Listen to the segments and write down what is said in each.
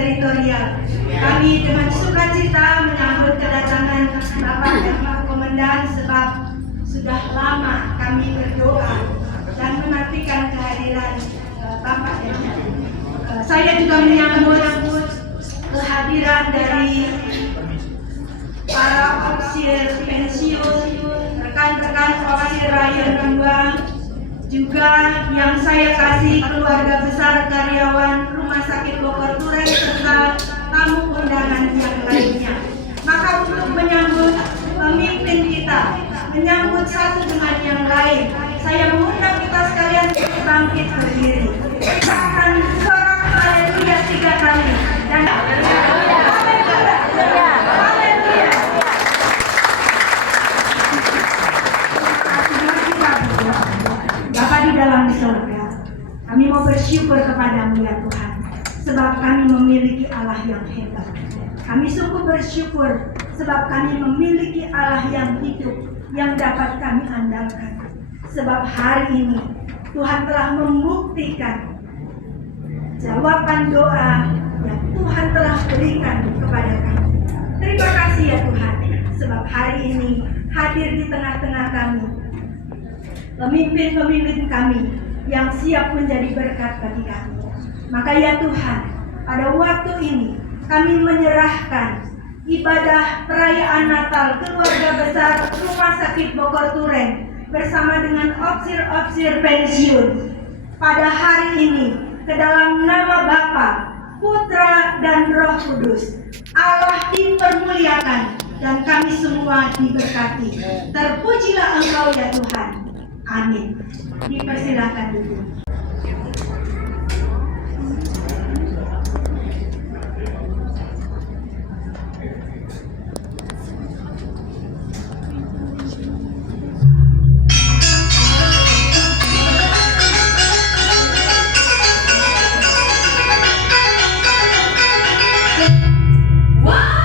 teritorial. Kami dengan sukacita menyambut kedatangan Bapak dan Pak Komandan, sebab sudah lama kami berdoa dan menantikan kehadiran Bapak dan Ibu. Saya juga menyambut kehadiran dari para ofisir pensiun, rekan-rekan ofisir Rayon 2, juga yang saya kasih keluarga besar karyawan Rumah Sakit Bogor Turen serta tamu undangan yang lainnya. Maka untuk menyambut pemimpin kita, menyambut satu dengan yang lain, saya mengundang kita sekalian untuk bangkit berdiri. Kita akan sorak haleluya 3 kali dan Bapa di dalam surga, kami mau bersyukur kepadamu ya Tuhan, sebab kami memiliki Allah yang hebat. Kami sungguh bersyukur sebab kami memiliki Allah yang hidup, yang dapat kami andalkan. Sebab hari ini Tuhan telah membuktikan jawaban doa yang Tuhan telah berikan kepada kami. Terima kasih ya Tuhan, sebab hari ini hadir di tengah-tengah kami pemimpin-pemimpin kami yang siap menjadi berkat bagi kami. Maka ya Tuhan, pada waktu ini kami menyerahkan ibadah perayaan Natal keluarga besar Rumah Sakit Bogor Turen bersama dengan ofisir-ofisir pensiun pada hari ini ke dalam nama Bapa, Putra dan Roh Kudus. Allah dipermuliakan dan kami semua diberkati. Terpujilah Engkau ya Tuhan. Amin. Dipersilakan dulu. Wow,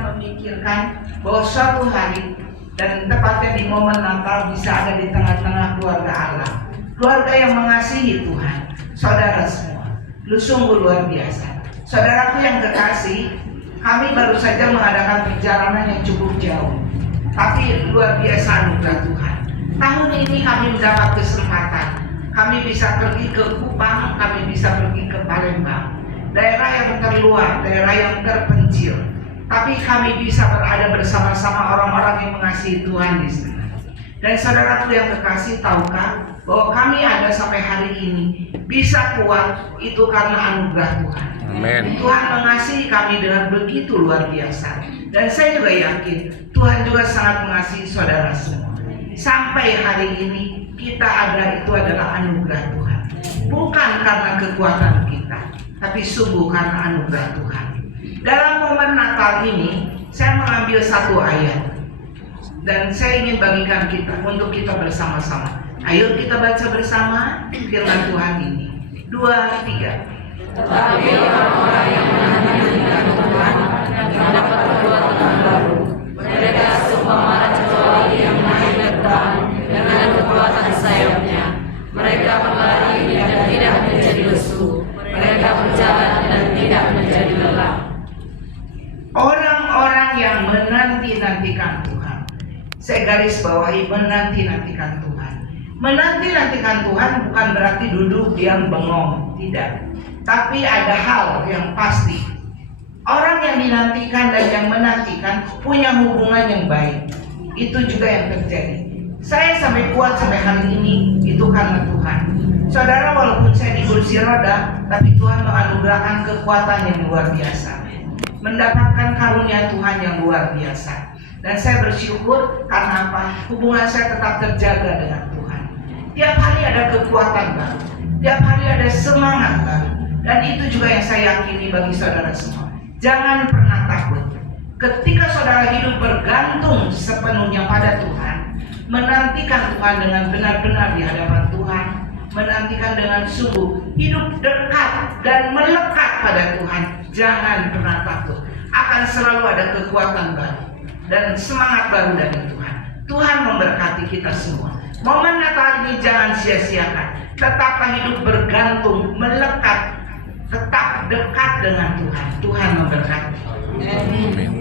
pernah memikirkan bahwa suatu hari, dan tepatnya di momen Natal, bisa ada di tengah-tengah keluarga Allah, keluarga yang mengasihi Tuhan. Saudara semua, lu sungguh luar biasa. Saudaraku yang kekasih, kami baru saja mengadakan perjalanan yang cukup jauh, tapi luar biasa anugerah Tuhan. Tahun ini kami mendapat kesempatan, kami bisa pergi ke Kupang, kami bisa pergi ke Palembang, daerah yang terluar, daerah yang terpencil, tapi kami bisa berada bersama-sama orang-orang yang mengasihi Tuhan di sana. Dan saudaraku yang kekasih, tahukah bahwa kami ada sampai hari ini bisa kuat itu karena anugerah Tuhan. Amin. Tuhan mengasihi kami dengan begitu luar biasa. Dan saya juga yakin Tuhan juga sangat mengasihi saudara semua. Sampai hari ini kita ada, itu adalah anugerah Tuhan. Bukan karena kekuatan kita, tapi sungguh karena anugerah Tuhan. Dalam momen Natal ini, saya mengambil satu ayat, dan saya ingin bagikan kita untuk kita bersama-sama. Ayo kita baca bersama firman Tuhan ini. 2, 3. Tetapi orang-orang yang menantikan Tuhan akan dapat kekuatan baru. Mereka seumpama kecuali yang naik terbang dengan kekuatan sayapnya. Mereka berlari dan tidak menjadi lesu. Mereka berjalan dan tidak menjadi lelah. Orang-orang yang menanti-nantikan Tuhan. Saya garis bawahi menanti-nantikan Tuhan. Menanti-nantikan Tuhan bukan berarti duduk diam bengong, tidak. Tapi ada hal yang pasti. Orang yang dinantikan dan yang menantikan punya hubungan yang baik. Itu juga yang terjadi. Saya sampai kuat sampai hari ini itu karena Tuhan. Saudara, walaupun saya di kursi roda, tapi Tuhan menganugerahkan kekuatan yang luar biasa, mendapatkan karunia Tuhan yang luar biasa. Dan saya bersyukur karena apa? Hubungan saya tetap terjaga dengan Tuhan. Tiap hari ada kekuatan baru, tiap hari ada semangat baru. Dan itu juga yang saya yakini bagi saudara semua. Jangan pernah takut. Ketika saudara hidup bergantung sepenuhnya pada Tuhan, menantikan Tuhan dengan benar-benar di hadapan Tuhan, menantikan dengan sungguh, hidup dekat dan melekat pada Tuhan, jangan pernah takut. Akan selalu ada kekuatan baru dan semangat baru dari Tuhan. Tuhan memberkati kita semua. Momen Natal ini jangan sia-siakan. Tetaplah hidup bergantung, melekat, tetap dekat dengan Tuhan. Tuhan memberkati. Amin.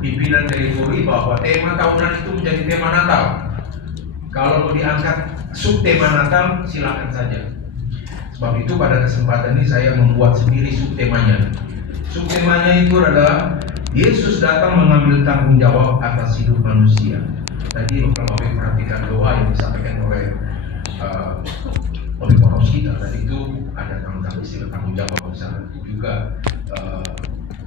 pimpinan teritori bahwa tema tahunan itu menjadi tema Natal. Kalau mau diangkat subtema Natal, silakan saja. Sebab itu pada kesempatan ini saya membuat sendiri subtemanya. Subtemanya itu adalah Yesus datang mengambil tanggung jawab atas hidup manusia. Tadi kalau Bapak perhatikan doa yang disampaikan oleh paus kita tadi itu ada tanggung jawab besar juga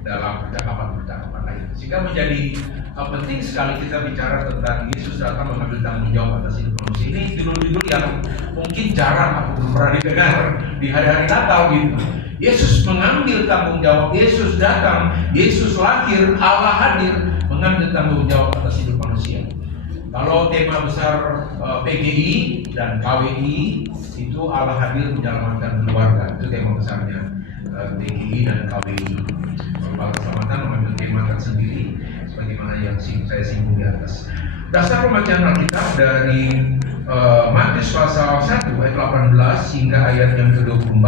dalam percakapan lain. Sehingga menjadi penting sekali kita bicara tentang Yesus datang mengambil tanggung jawab atas hidup manusia. Ini judul-judul yang mungkin jarang aku belum pernah didengar di hari-hari Natal gitu. Yesus mengambil tanggung jawab, Yesus datang, Yesus lahir, Allah hadir, mengambil tanggung jawab atas hidup manusia. Kalau tema besar PGI dan KWI itu Allah hadir menyelamatkan keluarga, itu tema besarnya PGI dan KWI. Kalau keselamatan mengambil tema tersendiri, sebagaimana yang saya singgung di atas. Dasar pembacaan Alkitab dari Matius pasal 1 ayat 18 hingga ayat yang ke-24.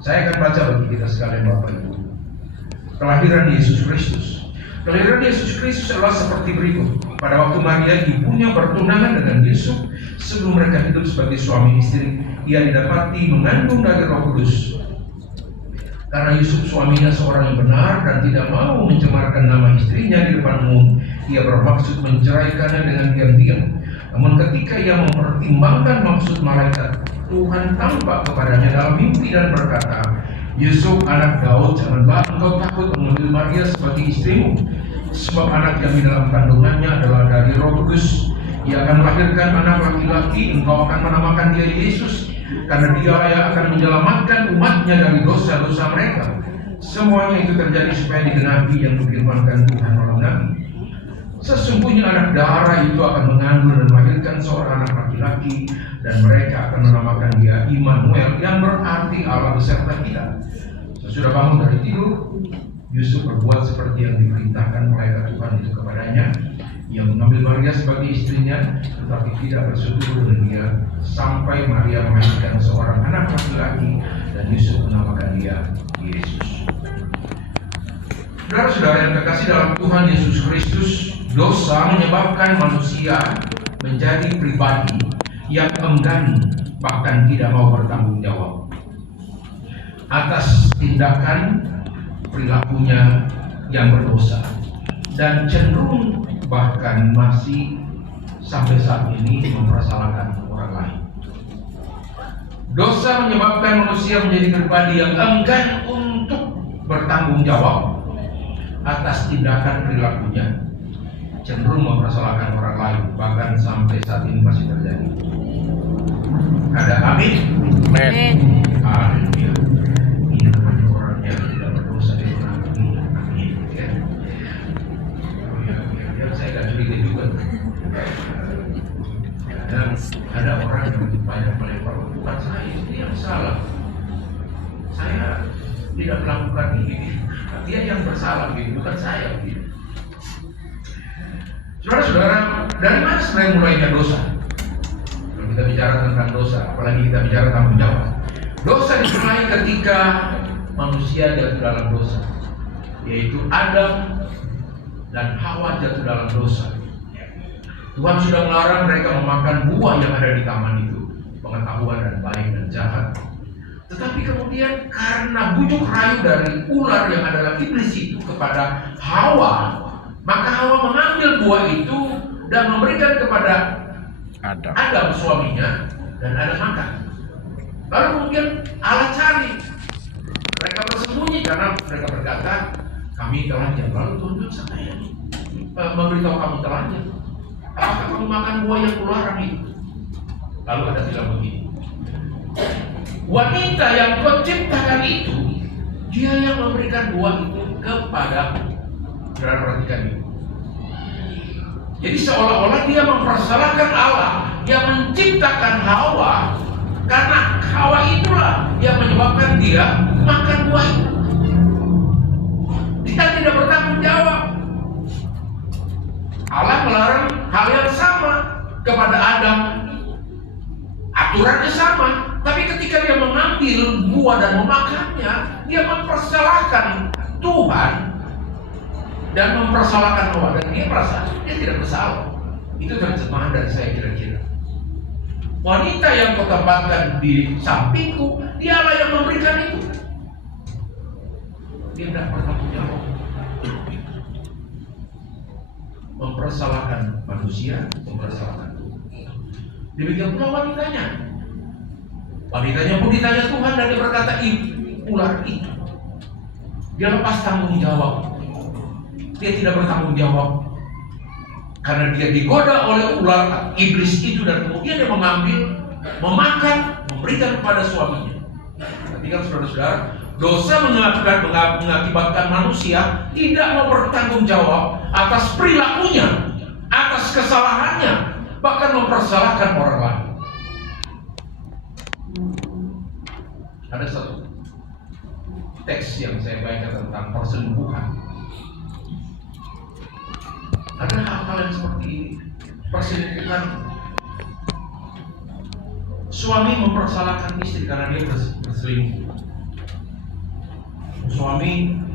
Saya akan baca bagi kita sekalian Bapak Ibu. Kelahiran Yesus Kristus. Kelahiran Yesus Kristus adalah seperti berikut. Pada waktu Maria ibunya bertunangan dengan Yusuf, sebelum mereka hidup sebagai suami istri, ia didapati mengandung dari Roh Kudus. Karena Yusuf suaminya seorang yang benar dan tidak mau mencemarkan nama istrinya di depan umum, ia bermaksud menceraikannya dengan diam-diam. Namun ketika ia mempertimbangkan maksud malaikat, Tuhan tampak kepadanya dalam mimpi dan berkata, Yusuf anak Daud, janganlah engkau takut mengambil Maria sebagai istrimu, sebab anak yang di dalam kandungannya adalah dari Roh Kudus. Ia akan melahirkan anak laki-laki, engkau akan menamakan dia Yesus, karena dia yang akan menyelamatkan umatnya dari dosa-dosa mereka. Semuanya itu terjadi supaya digenapi yang difirmankan Tuhan oleh Nabi. Sesungguhnya anak darah itu akan mengandung dan melahirkan seorang anak laki-laki, dan mereka akan menamakan dia Immanuel, yang berarti Allah beserta kita. Sesudah bangun dari tidur, Yusuf berbuat seperti yang diperintahkan malaikat Tuhan itu kepadanya. Ia mengambil Maria sebagai istrinya, tetapi tidak bersetubuh dengan dia sampai Maria melahirkan seorang anak laki-laki, dan Yusuf menamakan dia Yesus. Saudara-saudara yang terkasih dalam Tuhan Yesus Kristus, dosa menyebabkan manusia menjadi pribadi yang enggan, bahkan tidak mau bertanggung jawab atas tindakan perilakunya yang berdosa, dan cenderung bahkan masih sampai saat ini mempersalahkan orang lain. Dosa menyebabkan manusia menjadi pribadi yang enggan untuk bertanggung jawab atas tindakan perilakunya, cenderung mempersalahkan orang lain, bahkan sampai saat ini masih terjadi. Ada amin? Amin. Haleluya. Ini namanya orang yang tidak berdosa di dalam ini. Amin. Ya. Ya, saya agak curiga juga. Dan ada orang yang banyak melempar, bukan saya, ini yang salah. Saya tidak melakukan ini. Dia yang bersalah, bukan saya. Saudara-saudara, dari mana sebenarnya mulainya dosa? Kalau kita bicara tentang dosa, apalagi kita bicara tanggung jawab. Dosa dimulai ketika manusia jatuh dalam dosa, yaitu Adam dan Hawa jatuh dalam dosa. Tuhan sudah melarang mereka memakan buah yang ada di taman itu, pengetahuan dan baik dan jahat. Tetapi kemudian karena bujuk rayu dari ular yang adalah iblis itu kepada Hawa, maka Hawa mengambil buah itu dan memberikan kepada Adam suaminya, dan Adam makan. Lalu kemudian Allah cari, mereka bersembunyi karena mereka berkata, kami telanjang. Lalu Tuhan saya memberitahu kamu telanjang. Apakah kamu makan buah yang kularang itu? Lalu ada bilang begini, wanita yang kau ciptakan itu, dia yang memberikan buah itu kepadamu. Saudara perhatikan ini. Jadi seolah-olah dia mempersalahkan Allah yang menciptakan Hawa, karena Hawa itulah yang menyebabkan dia makan buah itu. Dia tidak bertanggung jawab. Allah melarang hal yang sama kepada Adam. Aturannya sama, tapi ketika dia mengambil buah dan memakannya, dia mempersalahkan Tuhan dan mempersalahkan Hawa, dan dia merasa dia tidak bersalah. Itu terjemahan dari saya kira-kira. Wanita yang kau tempatkan di sampingku, dialah yang memberikan itu. Dia tidak bertanggung jawab. Mempersalahkan manusia, mempersalahkan Tuhan. Demikian pula wanitanya. Wanitanya pun ditanya Tuhan dan dia berkata, ular itu. Dia lepas tanggung jawab. Dia tidak bertanggung jawab. Karena dia digoda oleh ular iblis itu dan kemudian dia mengambil, memakan, memberikan kepada suaminya. Perhatikan saudara-saudara, dosa mengakibatkan manusia tidak mau bertanggung jawab atas perilakunya, atas kesalahannya, bahkan mempersalahkan orang lain. Ada satu teks yang saya baca tentang perselingkuhan. Ada hal-hal yang seperti ini. Perselingkuhan, suami mempersalahkan istri karena dia berselingkuh.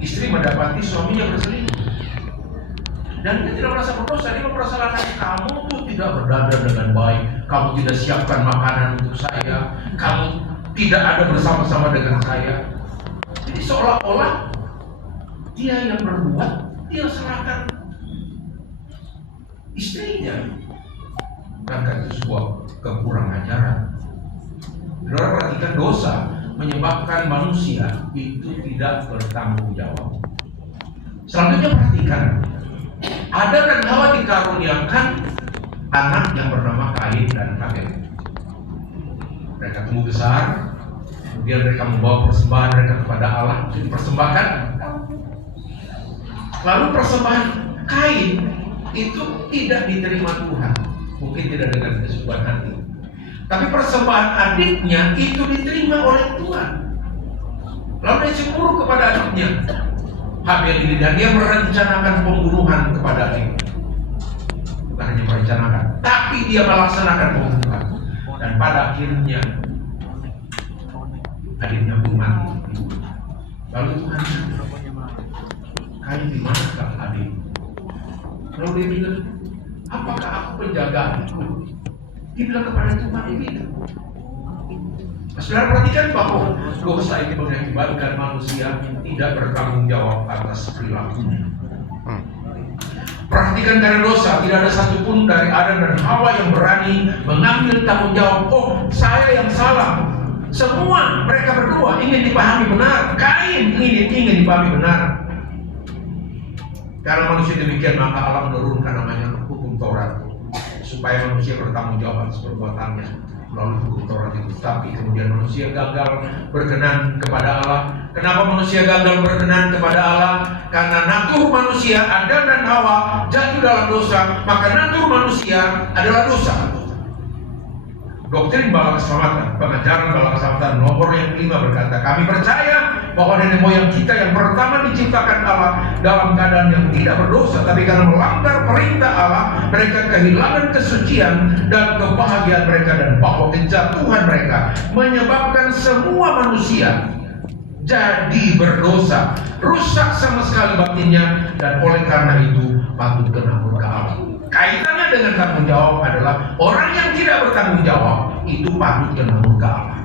Istri mendapati suaminya berselingkuh, dan dia tidak merasa berdosa. Dia mempersalahkan, kamu tuh tidak berdada dengan baik, kamu tidak siapkan makanan untuk saya, kamu tidak ada bersama-sama dengan saya. Jadi seolah-olah dia yang berbuat, dia serahkan istrinya. Bukankah itu sebuah kekurang ajaran? Saudara perhatikan, dosa menyebabkan manusia itu tidak bertanggung jawab. Selanjutnya perhatikan, Adam dan Hawa dikaruniakan anak yang bernama Kain dan Habel. Mereka tumbuh besar, kemudian mereka membawa persembahan mereka kepada Allah untuk dipersembahkan. Lalu persembahan Kain itu tidak diterima Tuhan, mungkin tidak dengan kesukaan hati. Tapi persembahan adiknya itu diterima oleh Tuhan. Lalu dia cemburu kepada adiknya Habel ini, dan dia merencanakan pembunuhan kepada adiknya. Bukan hanya merencanakan, tapi dia melaksanakan pembunuhan. Dan pada akhirnya adiknya pun mati. Lalu Tuhan, Kain di manakah adik? Lalu dia bilang, apakah aku penjaga adikku? Dia bilang kepada Tuhan begitu. Saudara perhatikan bahwa dosa ini mengakibatkan manusia tidak bertanggung jawab atas perilakunya. Perhatikan, karena dosa tidak ada satupun dari Adam dan Hawa yang berani mengambil tanggung jawab. Oh, saya yang salah. Semua mereka berdua ingin dipahami benar. Kain ingin dipahami benar. Karena manusia demikian, maka Allah menurunkan namanya hukum Taurat, supaya manusia bertanggung jawab atas perbuatannya melalui hukum Taurat itu. Tapi kemudian manusia gagal berkenan kepada Allah. Kenapa manusia gagal berkenan kepada Allah? Karena natur manusia, Adam dan Hawa, jatuh dalam dosa. Maka natur manusia adalah dosa. Doktrin bala keselamatan, pengajaran bala keselamatan nomor yang 5 berkata, kami percaya bahwa nenek moyang kita yang pertama diciptakan Allah dalam keadaan yang tidak berdosa, tapi karena melanggar perintah Allah, mereka kehilangan kesucian dan kebahagiaan mereka, dan bahwa kejatuhan mereka menyebabkan semua manusia jadi berdosa, rusak sama sekali batinnya, dan oleh karena itu patut kena murka Allah. Kaitannya dengan tanggung jawab adalah orang yang tidak bertanggung jawab itu patut kena murka Allah.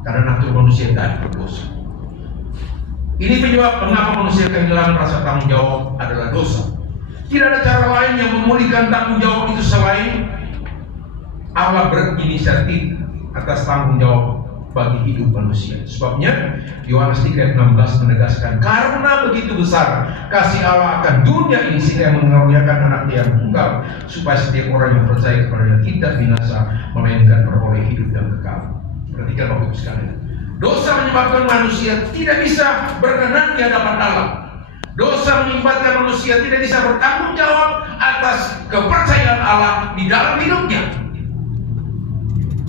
Karena natur manusia tadi berdosa. Ini penyebab mengapa manusia kehilangan rasa tanggung jawab adalah dosa. Tidak ada cara lain yang memulihkan tanggung jawab itu selain Allah berinisiatif atas tanggung jawab bagi hidup manusia. Sebabnya Yohanes 3 ayat 16 menegaskan, karena begitu besar kasih Allah akan dunia ini sehingga mengaruniakan anaknya yang tunggal, supaya setiap orang yang percaya kepadanya tidak binasa, melainkan beroleh hidup yang kekal. Perhatikan Bapak Ibu sekalian, dosa menyebabkan manusia tidak bisa berkenan di hadapan Allah. Dosa menyebabkan manusia tidak bisa bertanggung jawab atas kepercayaan Allah di dalam hidupnya.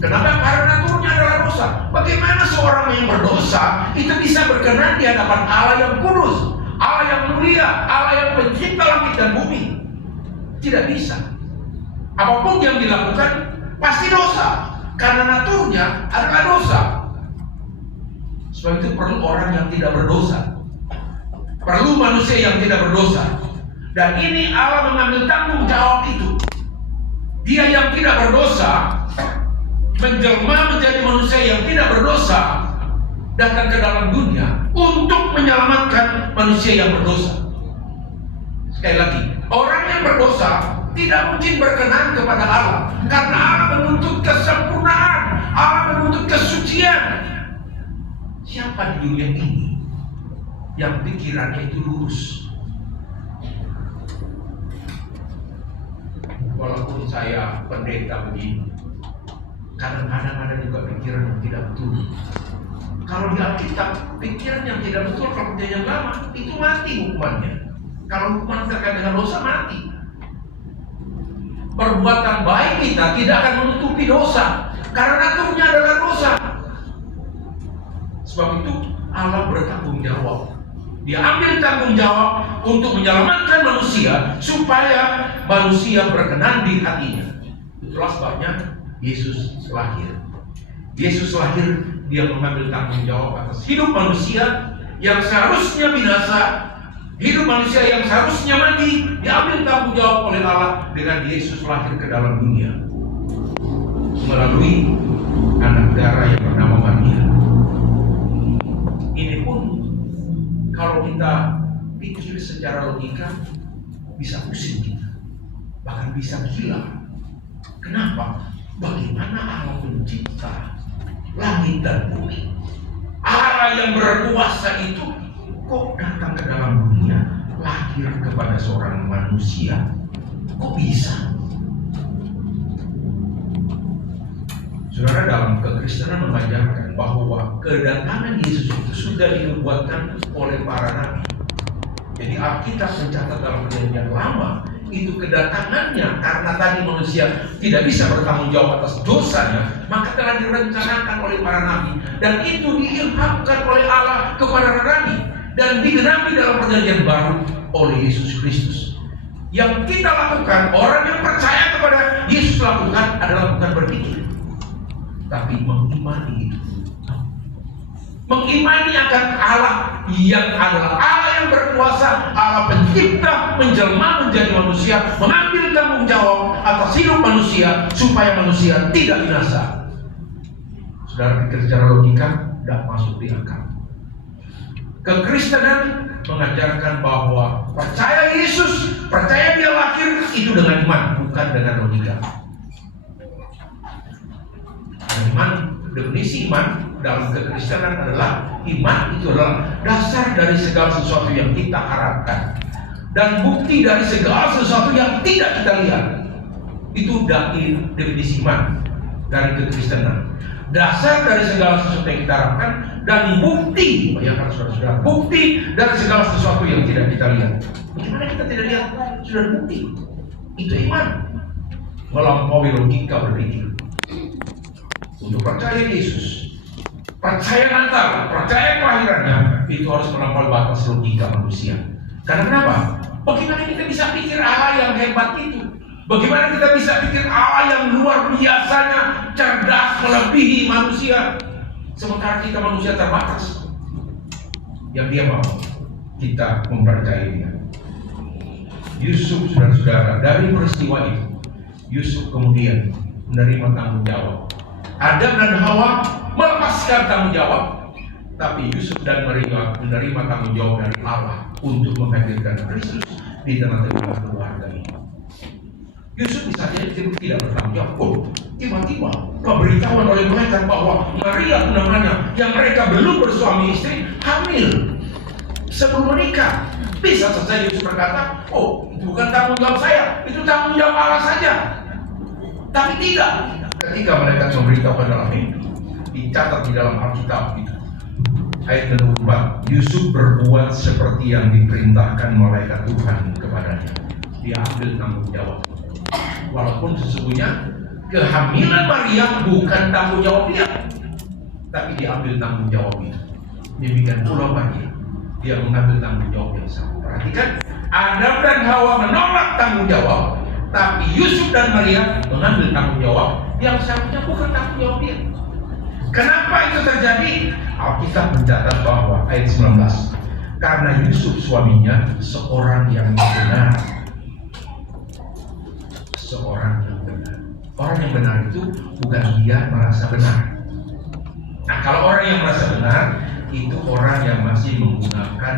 Kenapa? Karena naturnya adalah dosa. Bagaimana seorang yang berdosa itu bisa berkenan di hadapan Allah yang kudus, Allah yang mulia, Allah yang pencipta langit dan bumi? Tidak bisa. Apapun yang dilakukan pasti dosa, karena naturnya adalah dosa. Sebab itu perlu orang yang tidak berdosa. perlu manusia yang tidak berdosa. Dan ini Allah mengambil tanggung jawab itu. Dia yang tidak berdosa menjelma menjadi manusia yang tidak berdosa, datang ke dalam dunia untuk menyelamatkan manusia yang berdosa. Sekali lagi, orang yang berdosa tidak mungkin berkenan kepada Allah, karena Allah menuntut kesempurnaan, Allah menuntut kesucian. Siapa di dunia ini yang pikirannya itu lurus? Walaupun saya pendeta begini, kadang-kadang ada juga pikiran yang tidak betul. Kalau di Alkitab, pikiran yang tidak betul kalau perjanjian lama itu mati hukumannya. Kalau hukuman terkait dengan dosa, mati. Perbuatan baik kita tidak akan menutupi dosa, karena naturnya adalah dosa. Sebab itu Allah bertanggung jawab. Dia ambil tanggung jawab untuk menyelamatkan manusia supaya manusia berkenan di hatinya. Itulah sebabnya Yesus lahir. Yesus lahir, dia mengambil tanggung jawab atas hidup manusia yang seharusnya binasa, hidup manusia yang seharusnya mati, diambil tanggung jawab oleh Allah dengan Yesus lahir ke dalam dunia melalui anak darah yang bernama Maria. Ini pun kalau kita pikir secara logika bisa pusing kita, bahkan bisa gila. Kenapa? Bagaimana Allah mencipta langit dan bumi? Allah yang berkuasa itu kok datang ke dalam dunia, lahir kepada seorang manusia? Kok bisa? Saudara, dalam kekristenan mengajarkan bahwa kedatangan Yesus itu sudah dinubuatkan oleh para nabi. Jadi Alkitab mencatat dalam perjanjian lama itu kedatangannya karena tadi manusia tidak bisa bertanggung jawab atas dosanya, maka telah direncanakan oleh para nabi, dan itu diilhamkan oleh Allah kepada para nabi dan digenapi dalam perjanjian baru oleh Yesus Kristus. Yang kita lakukan, orang yang percaya kepada Yesus lakukan adalah bukan berpikir, tapi mengimani itu. Mengimani akan Allah yang adalah Allah yang berkuasa, Allah pencipta, menjelma menjadi manusia, mengambil tanggung jawab atas hidup manusia supaya manusia tidak binasa. Saudara, pikir secara logika tidak masuk di akal. Kekristenan mengajarkan bahwa percaya Yesus, percaya dia lahir itu dengan iman, bukan dengan logika. Iman, definisi iman dalam kekristenan adalah iman itu adalah dasar dari segala sesuatu yang kita harapkan dan bukti dari segala sesuatu yang tidak kita lihat. Itu definisi iman dari kekristenan. Dasar dari segala sesuatu yang kita harapkan dan bukti, bayangkan saudara-saudara, bukti dari segala sesuatu yang tidak kita lihat. Bagaimana kita tidak lihat? Sudah bukti. Itu iman. Melampaui logika berpikir. Untuk percaya Yesus, percaya Natal, percaya kelahirannya, itu harus melampaui batas logika manusia. Karena kenapa? Bagaimana kita bisa pikir Allah yang hebat itu? Bagaimana kita bisa pikir Allah yang luar biasanya cerdas melebihi manusia, sementara kita manusia terbatas? Yang dia mau kita mempercayai dia. Yusuf, saudara-saudara, dari peristiwa itu Yusuf kemudian menerima tanggung jawab. Adam dan Hawa melepaskan tanggung jawab, tapi Yusuf dan Maria menerima tanggung jawab dari Allah untuk menghadirkan Kristus di tengah-tengah keluarga ini. Yusuf bisa jadi tidak bertanggung jawab. Tiba-tiba pemberitahuan oleh mereka bahwa Maria tunangannya yang mereka belum bersuami istri hamil sebelum menikah. Bisa saja Yusuf berkata, oh itu bukan tanggung jawab saya, itu tanggung jawab Allah saja. Tapi tidak. Ketika mereka memberitahukan dalam ini, dicatat di dalam Alkitab itu. Ayat 24, Yusuf berbuat seperti yang diperintahkan malaikat Tuhan kepadanya. Dia ambil tanggung jawab. Walaupun sesungguhnya kehamilan Maria bukan tanggung jawab dia, tapi dia ambil tanggung jawab itu. Demikian pula Maria, dia mengambil tanggung jawab yang sama. Perhatikan, Adam dan Hawa menolak tanggung jawab, tapi Yusuf dan Maria mengambil tanggung jawab yang seharusnya bukan tanggung jawab dia. Kenapa itu terjadi? Alkitab mencatat bahwa ayat 19, Karena Yusuf suaminya seorang yang benar. Seorang yang benar. Orang yang benar itu bukan dia merasa benar. Nah, kalau orang yang merasa benar itu orang yang masih menggunakan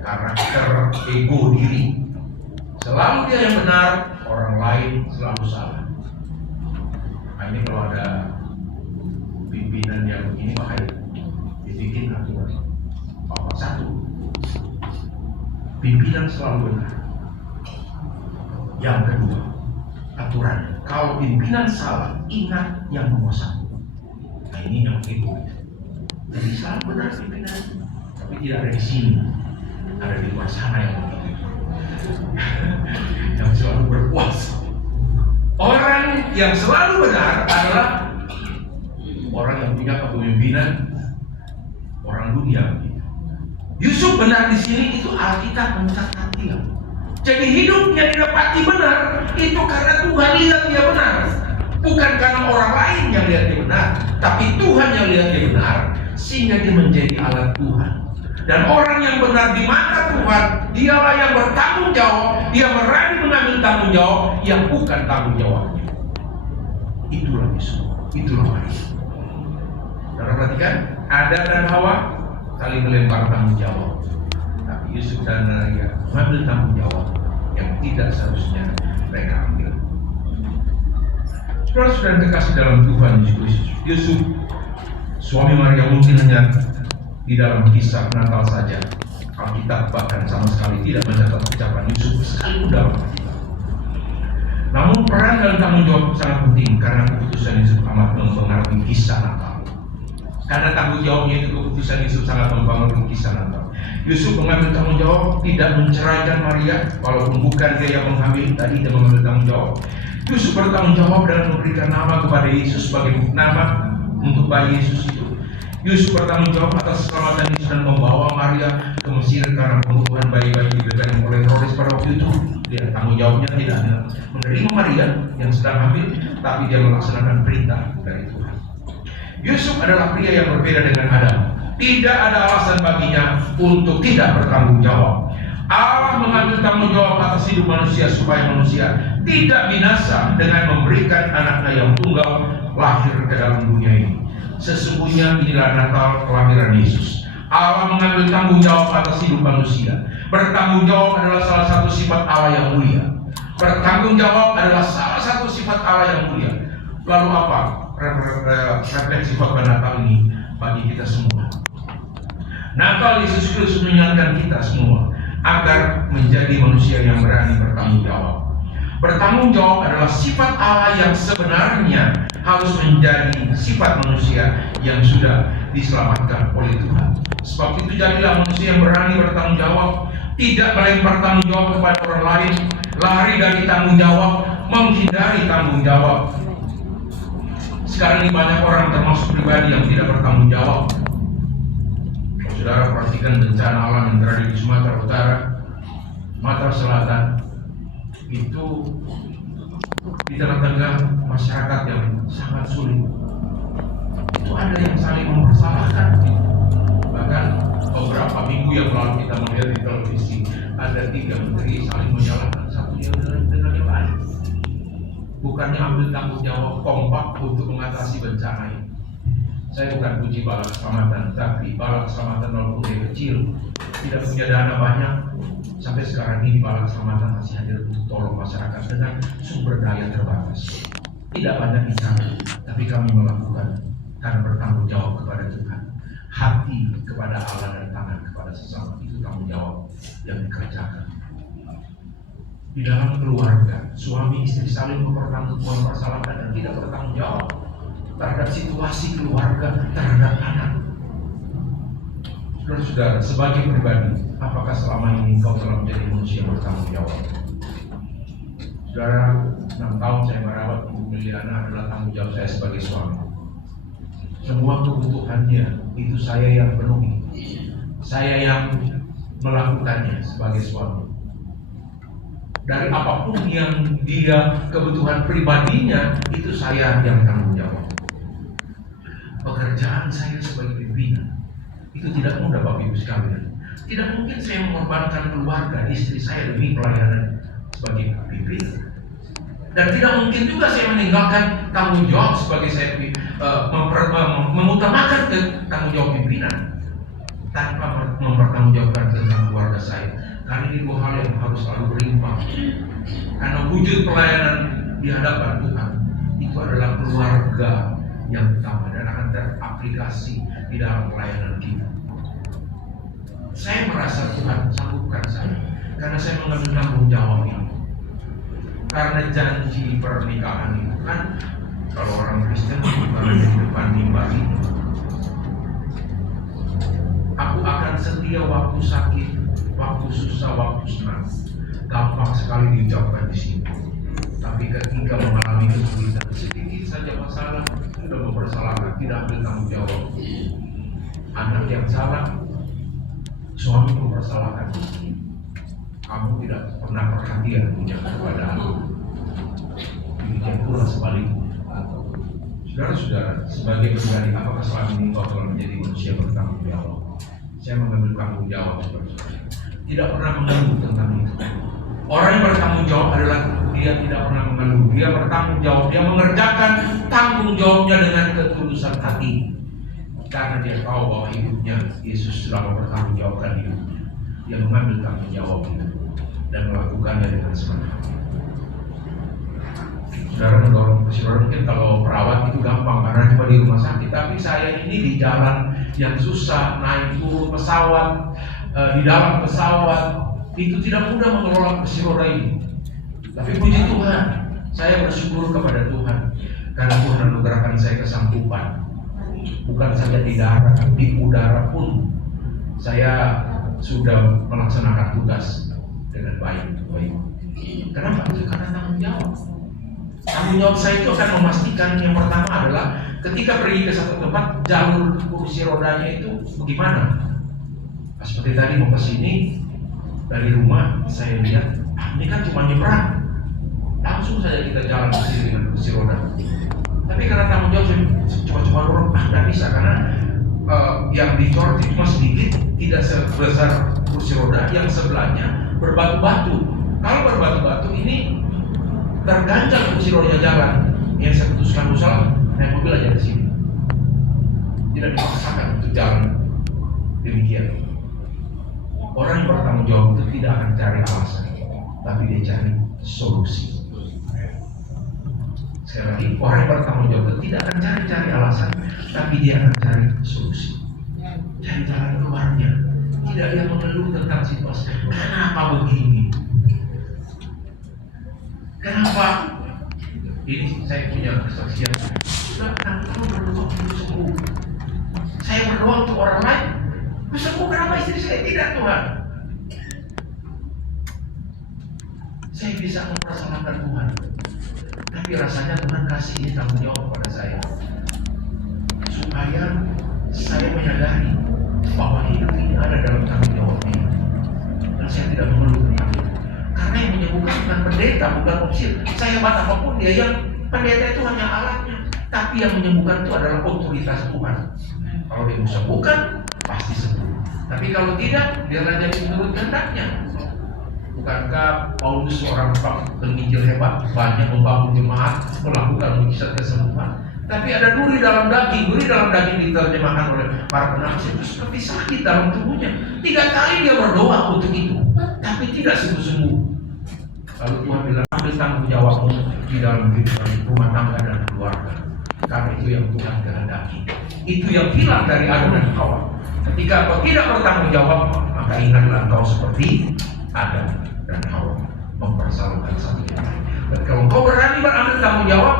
karakter ego diri. Selalu dia yang benar, orang lain selalu salah. Nah, ini kalau ada pimpinan yang begini makanya dibikin aturan. Bapak satu, pimpinan selalu benar. Yang kedua, aturan. Kalau pimpinan salah, ingat yang nomor satu. Nah, ini yang ego. Jadi selalu benar pimpinan, tapi tidak ada di sini, ada di luar sana yang begitu. Yang selalu berkuasa. Orang yang selalu benar adalah orang yang punya kepemimpinan orang dunia. Yusuf benar di sini itu Alkitab mencatat dia. Jadi hidupnya didapati benar itu karena Tuhan lihat dia benar, bukan karena orang lain yang lihat dia benar, tapi Tuhan yang lihat dia benar sehingga dia menjadi alat Tuhan. Dan orang yang benar di mata Tuhan, dialah yang bertanggung jawab, dia berani mengambil tanggung jawab yang bukan tanggung jawabnya. Itulah Yusuf, itulah Maria. Saudara perhatikan, Adam dan Hawa saling melempar tanggung jawab, tapi Yusuf dan Maria mengambil tanggung jawab yang tidak seharusnya mereka ambil. Saudara-saudara yang terkasih dalam Tuhan Yesus Kristus, Yusuf suami Maria mungkin hanya di dalam kisah Natal saja. Alkitab bahkan sama sekali tidak mencatat ucapan Yusuf sekalipun dalam Alkitab. Namun peran dan tanggung jawab sangat penting karena keputusan Yusuf amat mempengaruhi kisah Natal. Karena tanggung jawabnya itu keputusan Yusuf sangat mempengaruhi kisah Natal. Yusuf mengambil tanggung jawab tidak menceraikan Maria, walaupun bukan dia yang menghamil, tadi dia mengambil tanggung jawab. Yusuf bertanggung jawab dan memberikan nama kepada Yesus sebagai nama untuk bayi Yesus itu. Yusuf bertanggung jawab atas keselamatan Yesus dan membawa Maria ke Mesir karena pembunuhan bayi-bayi diberikan oleh Herodes pada waktu itu. Dia tanggung jawabnya tidak hanya menerima Maria yang sedang hamil, tapi dia melaksanakan perintah dari Tuhan. Yusuf adalah pria yang berbeda dengan Adam. Tidak ada alasan baginya untuk tidak bertanggung jawab. Allah mengambil tanggung jawab atas hidup manusia supaya manusia tidak binasa dengan memberikan anaknya yang tunggal lahir ke dalam dunia ini. Sesungguhnya inilah Natal kelahiran Yesus. Allah mengambil tanggung jawab atas hidup manusia. Bertanggung jawab adalah salah satu sifat Allah yang mulia. Bertanggung jawab adalah salah satu sifat Allah yang mulia. Lalu apa refleksi khotbah Natal ini bagi kita semua? Natal Yesus Kristus mengingatkan kita semua agar menjadi manusia yang berani bertanggung jawab. Bertanggung jawab adalah sifat Allah yang sebenarnya harus menjadi sifat manusia yang sudah diselamatkan oleh Tuhan. Sebab itu jadilah manusia yang berani bertanggung jawab, tidak melempar tanggung jawab kepada orang lain, lari dari tanggung jawab, menghindari tanggung jawab. Sekarang ini banyak orang termasuk pribadi yang tidak bertanggung jawab. Saudara perhatikan bencana alam yang terjadi di Sumatera Utara, Sumatera Selatan, itu di tengah-tengah masyarakat yang sangat sulit. Itu ada yang saling mempersalahkan. Bahkan beberapa minggu yang lalu kita melihat di televisi ada 3 menteri saling menyalahkan satu dengan yang lain. Bukannya ambil tanggung jawab kompak untuk mengatasi bencana ini. Saya bukan puji Balak Keselamatan, tapi Balak Keselamatan walaupun dia kecil, tidak punya dana banyak, sampai sekarang ini Balak Keselamatan masih hadir untuk tolong masyarakat dengan sumber daya terbatas. Tidak banyak bicara, tapi kami melakukan karena bertanggung jawab kepada Tuhan. Hati kepada Allah dan tangan kepada sesama, itu tanggung jawab yang dikerjakan. Di dalam keluarga, suami istri saling mempersalahkan dan tidak bertanggung jawab terhadap situasi keluarga, terhadap anak. Saudara, sebagai pribadi, apakah selama ini kau telah menjadi manusia yang bertanggung jawab? Saudara, 6 tahun saya merawat Ibu Miliana adalah tanggung jawab saya sebagai suami. Semua kebutuhannya itu saya yang penuhi, saya yang melakukannya sebagai suami. Dari apapun yang dia kebutuhan pribadinya, itu saya yang tanggung jawab. Pekerjaan saya sebagai pimpinan itu tidak mudah Bapak Ibu sekalian. Tidak mungkin saya mengorbankan keluarga, istri saya demi pelayanan sebagai pimpinan. Dan tidak mungkin juga saya meninggalkan tanggung jawab sebagai saya mengutamakan tanggung jawab pimpinan tanpa mempertanggungjawabkan tentang keluarga saya. Karena ini dua hal yang harus selalu berimbang. Karena wujud pelayanan di hadapan Tuhan itu adalah keluarga yang utama dan akan teraplikasi di dalam pelayanan kita. Saya merasa Tuhan sanggupkan saya karena saya mengambil tanggung jawab ini. Karena janji pernikahan itu kan, kalau orang Kristen bukan di depan mimbar ini, aku akan setia waktu sakit, waktu susah, waktu senang. Gampang sekali diucapkan di sini. Tapi ketika mengalami kesulitan, sedikit saja masalah sudah mempersalahkan, tidak ambil tanggung jawab. Anak yang salah, suami mempersalahkan. Kamu tidak pernah perhatian punya kepada aku. Demikian pula sebaliknya. Saudara-saudara, sebagai pribadi, apakah selama ini kau telah menjadi manusia bertanggung jawab? Saya mengambil tanggung jawab, saudara-saudara. Tidak pernah mengeluh tentang itu. Orang yang bertanggung jawab adalah dia tidak pernah mengeluh. Dia bertanggung jawab. Dia mengerjakan tanggung jawabnya dengan ketulusan hati. Karena dia tahu bahwa hidupnya Yesus sudah bertanggung jawabkan hidupnya. Dia mengambil tanggung jawab itu dan melakukannya dengan senang hati. Saudara mendorong, saudara mungkin kalau perawat itu gampang karena cuma di rumah sakit. Tapi saya ini di jalan yang susah, naik turun pesawat, di dalam pesawat, itu tidak mudah mengelola kursi roda ini. Tapi puji Tuhan, saya bersyukur kepada Tuhan karena Tuhan anugerahkan saya kesanggupan. Bukan saja di darat, di udara pun saya sudah melaksanakan tugas dengan baik. Kenapa? Itu karena tanggung jawab. Tanggung jawab saya itu akan memastikan yang pertama adalah ketika pergi ke satu tempat, jalur kursi rodanya itu bagaimana. Seperti tadi mau ke sini dari rumah, saya lihat ini kan cuma nyebrang, langsung saja kita jalan ke sini dengan kursi roda. Tapi karena tanggung jawab saya coba-coba dorong, nggak bisa karena yang dicor itu cuma sedikit, tidak sebesar kursi roda. Yang sebelahnya berbatu-batu. Kalau berbatu-batu ini terganjal kursi rodanya jalan. Yang saya putuskan usaha naik mobil aja di sini. Tidak dipaksakan untuk jalan demikian. Orang yang bertanggung jawab itu tidak akan cari alasan, tapi dia cari solusi. Sekali lagi, orang yang bertanggung jawab itu tidak akan cari alasan, tapi dia akan cari solusi, cari jalan keluarnya. Tidak dia mengeluh tentang situasi. Kenapa begini? Kenapa? Ini saya punya kesaksian. Sudah kamu berdoa untuk sembuh. Saya berdoa untuk orang lain. Sembuh, kenapa istri saya tidak, Tuhan? Saya bisa mempersalahkan Tuhan, tapi rasanya Tuhan kasih ini tanggung jawab kepada saya, supaya saya menyadari bahwa hidup ini ada dalam tanggung jawab ini, dan saya tidak mengeluh tentang itu. Karena yang menyembuhkan bukan pendeta, bukan opsi. Saya hebat apapun dia, yang pendeta itu hanya alatnya, tapi yang menyembuhkan itu adalah otoritas Tuhan. Kalau dia menyembuhkan, pasti sembuh. Tapi kalau tidak, biarlah jadi menurut kehendaknya. Bukankah Paulus seorang penginjil hebat, banyak membangun jemaat, melakukan mujizat kesembuhan? Tapi ada duri dalam daging diterjemahkan oleh para penafsir itu seperti sakit dalam tubuhnya. 3 kali dia berdoa untuk itu, tapi tidak sembuh-sembuh. Lalu Tuhan bilang, ambil tanggung jawabmu di dalam kehidupan rumah tangga dan keluarga. Karena itu yang Tuhan kehendaki. Itu yang hilang dari Adam dan Hawa. Ketika kau tidak bertanggung jawab, maka ingatlah kau seperti Adam dan Hawa, mempersalahkan satu yang lain. Dan kalau kau berani mengambil tanggung jawab,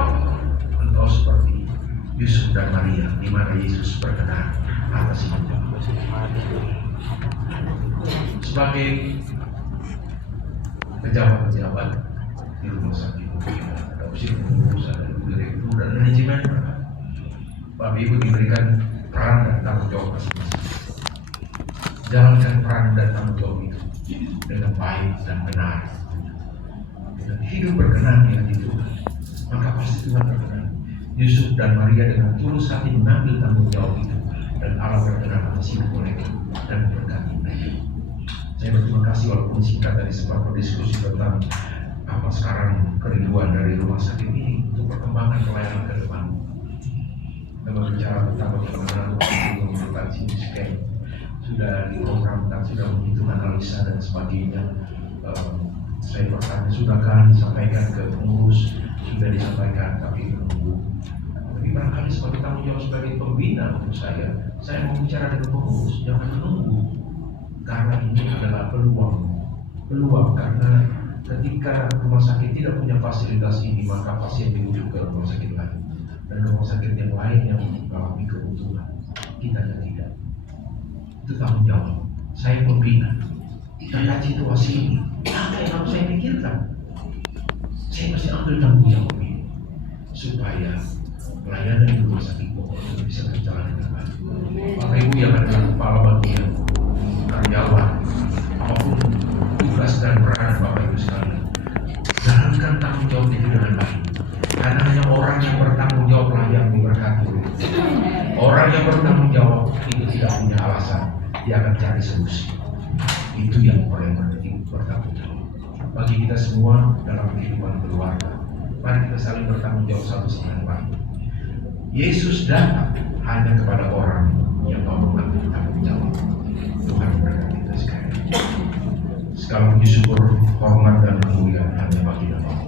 engkau seperti Yusuf dan Maria, di mana Yesus berkenan atas hidup. Sebagai pejabat-pejabat di rumah sakit, ada psikolog, ada direktur dan manajemen, Bapak Ibu diberikan peran dan tanggung jawab masing-masing. Jalankan peran dan tanggung jawab itu dengan baik dan benar. Dan hidup berkenan di hati Tuhan, maka pasti Tuhan berkenan. Yusuf dan Maria dengan tulus hati mengambil tanggung jawab itu. dan Allah berkenan atas hidup mereka dan memberkati mereka. Saya berterima kasih walaupun singkat tadi sempat berdiskusi tentang apa sekarang kerinduan dari rumah sakit ini untuk perkembangan pelayanan ke depan. Kita berbicara tentang bagaimana rumah sakit memerlukan CT scan, sudah diprogramkan, sudah menghitung analisa dan sebagainya. Saya bertanya, sudahkah disampaikan ke pengurus? Sudah disampaikan, tapi menunggu. Tapi barangkali sebagai tanggung jawab sebagai pembina untuk saya mau bicara dengan pengurus, jangan menunggu. Karena ini adalah peluang karena ketika rumah sakit tidak punya fasilitas ini, maka pasien dirujuk ke rumah sakit lain, dan rumah sakit yang lain yang mengalami keuntungan, kita tidak. Itu tanggung jawab. Saya pembina. Terhadap situasi ini, apa yang harus saya pikirkan? Saya mesti ambil tanggung jawab ini supaya pelayanan di rumah sakit Bogor itu bisa berjalan dengan baik. Bapak Ibu yang adalah kepala bagian karyawan, apapun tugas dan peran Bapak Ibu sekalian, jalankan tanggung jawab itu dengan baik. Karena hanya orang yang bertanggung jawab lah yang diberkati. Orang yang bertanggung jawab itu tidak punya alasan, dia akan cari solusi. Itu yang paling penting, bertanggung jawab. Bagi kita semua dalam kehidupan keluarga, mari kita saling bertanggung jawab satu sama lain. Yesus datang hanya kepada orang yang mau mengambil tanggung jawab. Tuhan memberkati kita sekalian. Segala puji syukur, hormat dan kemuliaan hanya bagi Allah.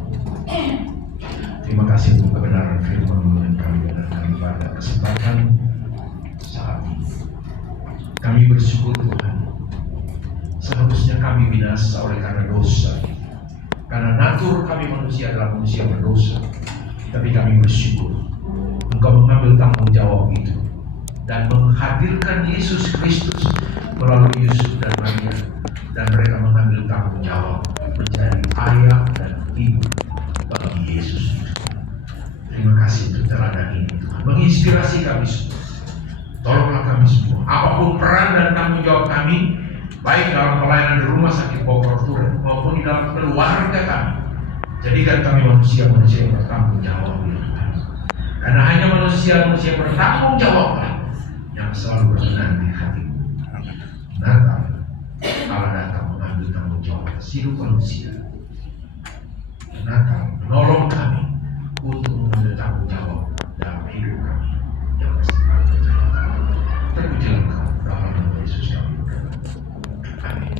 Terima kasih untuk kebenaran firman yang kami dengarkan pada kesempatan saat ini. Kami bersyukur Tuhan. Seharusnya kami binasa oleh karena dosa. Karena natur kami manusia adalah manusia berdosa. Tapi kami bersyukur Engkau mengambil tanggung jawab itu dan menghadirkan Yesus Kristus melalui Yusuf dan Maria, dan mereka mengambil tanggung jawab menjadi ayah dan ibu bagi Yesus. Terima kasih untuk teladan ini Tuhan, menginspirasi kami semua. Tolonglah kami semua, apapun peran dan tanggung jawab kami, baik dalam pelayanan di rumah sakit Bogor maupun di dalam keluarga kami, jadikan kami manusia-manusia yang bertanggung jawab. Karena hanya manusia-manusia bertanggung jawablah yang selalu berkenan di hatimu. Natal, Allah datang mengambil tanggung jawab atas hidup manusia. Natal menolong kami untuk mengambil tanggung jawab dalam hidup kami yang masih berjalan. Terpujilah Engkau dalam nama Yesus kami berdoa. Amin.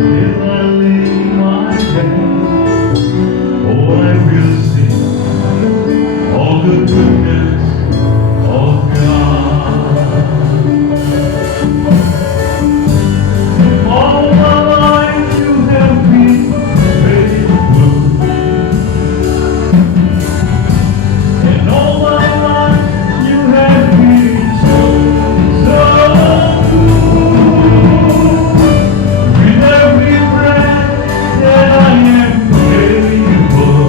Until I lay my head, oh, I will sing all the goodness of God. All my life you have been faithful, and all my life you have been so good. With every breath that I am able,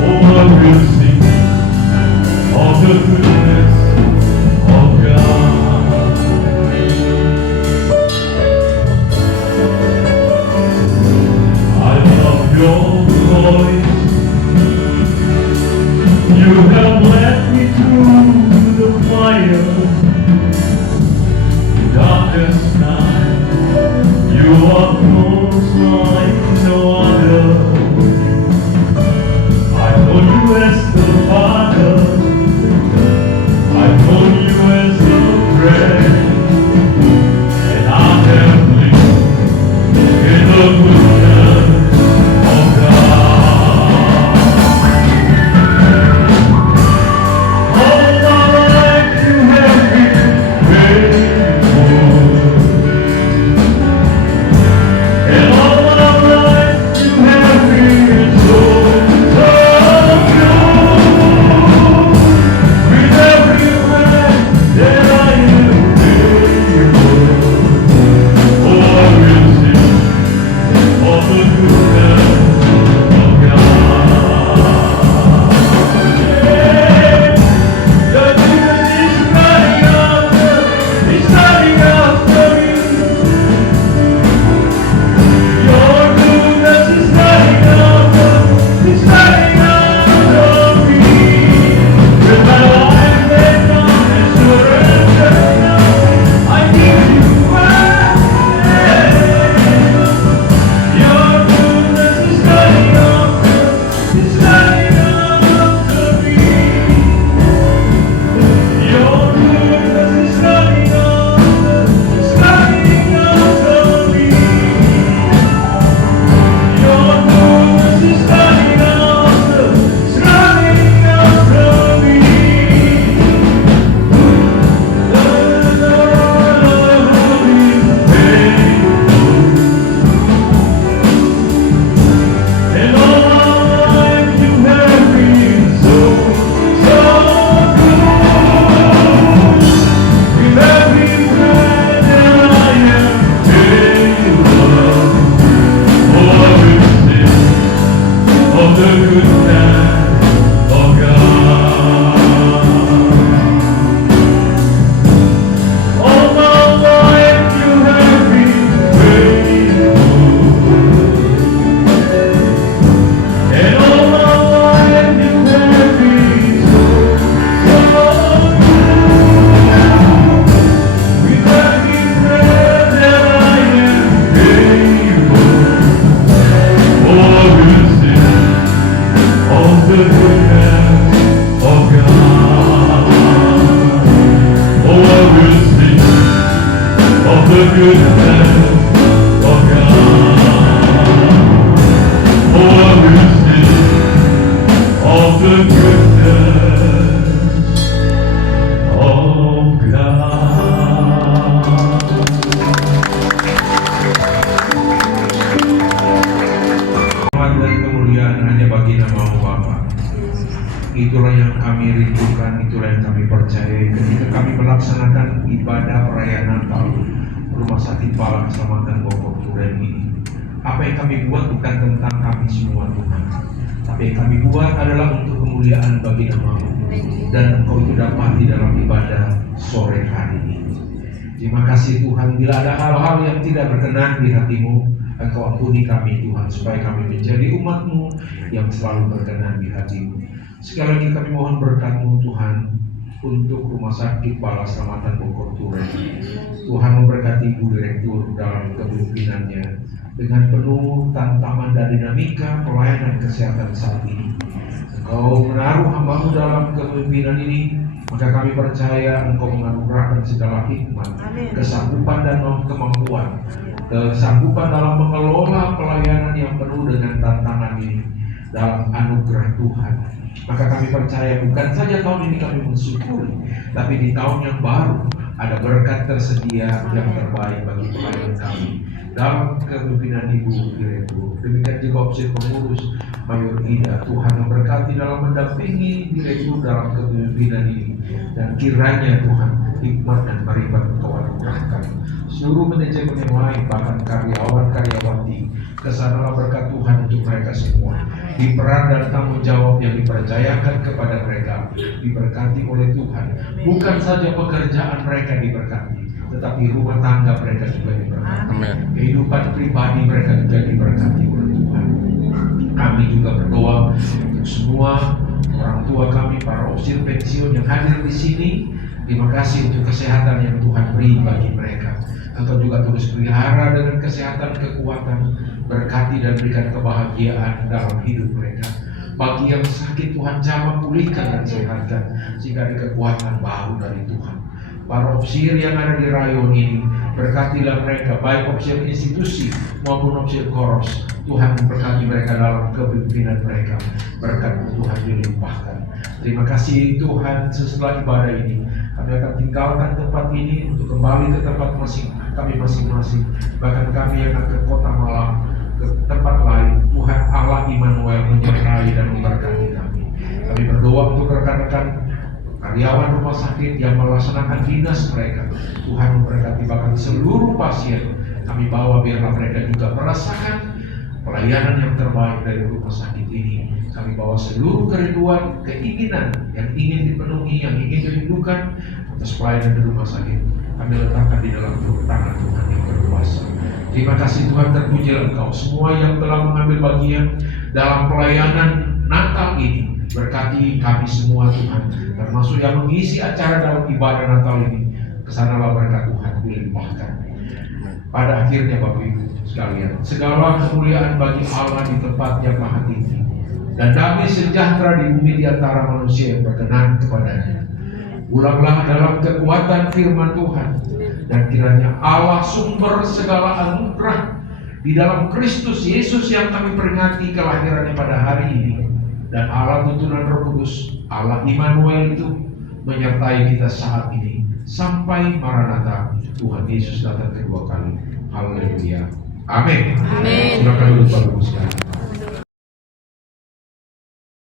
oh, I will sing of the goodness of God. I love your voice. You have led me through the fire, darkest night. You are close like no other. I know you as the Father. I know you as the friend. And I have lived in the goodness of God. All my life you have been faithful. And all my life you have been so good. With every breath that I am able, oh, I will sing of the goodness of God. Yeah, the goodness is running after me. Your goodness is running after me. With my life laid down and surrendered now, I give you my name. Your goodness is running after me. Your goodness is running after me. Your goodness is running after me. And all my life you have been so good. With every breath that I am able, oh, I will sing of the goodness of God. All my life you have been faithful, and all my life you have been so good. With every breath that I am able, oh, I will sing of the goodness of God. Oh, I will sing of the goodness of God. Oh, I will sing of the goodness of God. Rahmat dan kemuliaan hanya bagi nama Bapa. Itulah yang kami rindukan, itulah yang kami percayai ketika kami melaksanakan ibadah perayaan Natal Rumah Sakit Bala Keselamatan Bogor Duren ini. Apa yang kami buat bukan tentang kami semua Tuhan, tapi yang kami buat adalah untuk kemuliaan bagi nama-Mu, dan Engkau itu dapati dalam ibadah sore hari ini. Terima kasih Tuhan, bila ada hal-hal yang tidak berkenan di hati-Mu, Engkau ampuni kami Tuhan, supaya kami menjadi umat-Mu yang selalu berkenan di hati-Mu. Sekali lagi kami mohon berkat-Mu Tuhan untuk Rumah Sakit Bala Keselamatan Bogor Duren. Tuhan memberkati Ibu Direktur dalam kepemimpinannya dengan penuh tantangan dan dinamika pelayanan kesehatan saat ini. Engkau menaruh hamba-Mu dalam kepemimpinan ini, maka kami percaya Engkau menganugerahkan segala hikmat, kesanggupan dan kemampuan kesanggupan dalam mengelola pelayanan yang penuh dengan tantangan ini dalam anugerah Tuhan. Maka kami percaya bukan saja tahun ini kami mensyukuri, tapi di tahun yang baru ada berkat tersedia yang terbaik bagi pelayan kami dalam kepemimpinan Ibu Direktur. Demikian juga opsi pengurus Mayor Ida. Tuhan memberkati dalam mendampingi Direktur dalam kepemimpinan ini, dan kiranya Tuhan hikmat dan marifat Engkau anugerahkan seluruh manajemen yang lain, bahkan karyawan-karyawati. Kesanalah berkat Tuhan untuk mereka semua. Di peran dan tanggung jawab yang dipercayakan kepada mereka diberkati oleh Tuhan. Bukan saja pekerjaan mereka diberkati, tetapi rumah tangga mereka juga diberkati. Kehidupan pribadi mereka juga diberkati oleh Tuhan. Kami juga berdoa untuk semua orang tua kami, para opsir pensiun yang hadir di sini. Terima kasih untuk kesehatan yang Tuhan beri bagi mereka. Engkau juga terus pelihara dengan kesehatan, kekuatan, berkati dan berikan kebahagiaan dalam hidup mereka. Bagi yang sakit, Tuhan jamah pulihkan dan sehatkan, sehingga ada kekuatan baru dari Tuhan. Para opsir yang ada di rayon ini, berkatilah mereka, baik opsir institusi maupun opsir koros. Tuhan memberkati mereka dalam kepemimpinan mereka. Berkat Tuhan dilimpahkan. Terima kasih Tuhan. Setelah ibadah ini, kami akan tinggalkan tempat ini untuk kembali ke tempat kami masing-masing. Bahkan kami yang akan ke kota Malang, ke tempat lain. Tuhan Allah Immanuel menyertai dan memberkati kami. Kami berdoa untuk rekan-rekan karyawan rumah sakit yang melaksanakan dinas mereka. Tuhan memberkati bahkan seluruh pasien. Kami bawa biarlah mereka juga merasakan pelayanan yang terbaik dari rumah sakit ini. Kami bawa seluruh kerinduan, keinginan yang ingin dipenuhi, yang ingin dirindukan atas pelayanan di rumah sakit. Kami letakkan di dalam tangan Tuhan yang berkuasa. Terima kasih Tuhan, terpujilah Engkau. Semua yang telah mengambil bagian dalam pelayanan Natal ini, berkati kami semua Tuhan, termasuk yang mengisi acara dalam ibadah Natal ini. Kesanalah berkat Tuhan dilimpahkan. Pada akhirnya Bapak Ibu sekalian, segala kemuliaan bagi Allah di tempat yang maha tinggi, dan damai sejahtera di bumi di antara manusia yang berkenan kepadanya. Ulanglah dalam kekuatan firman Tuhan, dan kiranya Allah sumber segala anugerah di dalam Kristus Yesus yang kami peringati kelahirannya pada hari ini, dan Allah tuntunan Roh Kudus, Allah Immanuel itu menyertai kita saat ini sampai Maranatha, Tuhan Yesus datang kedua kali. Haleluya. Amin. Amin. Silakan duduk Bapak Ibu sekalian.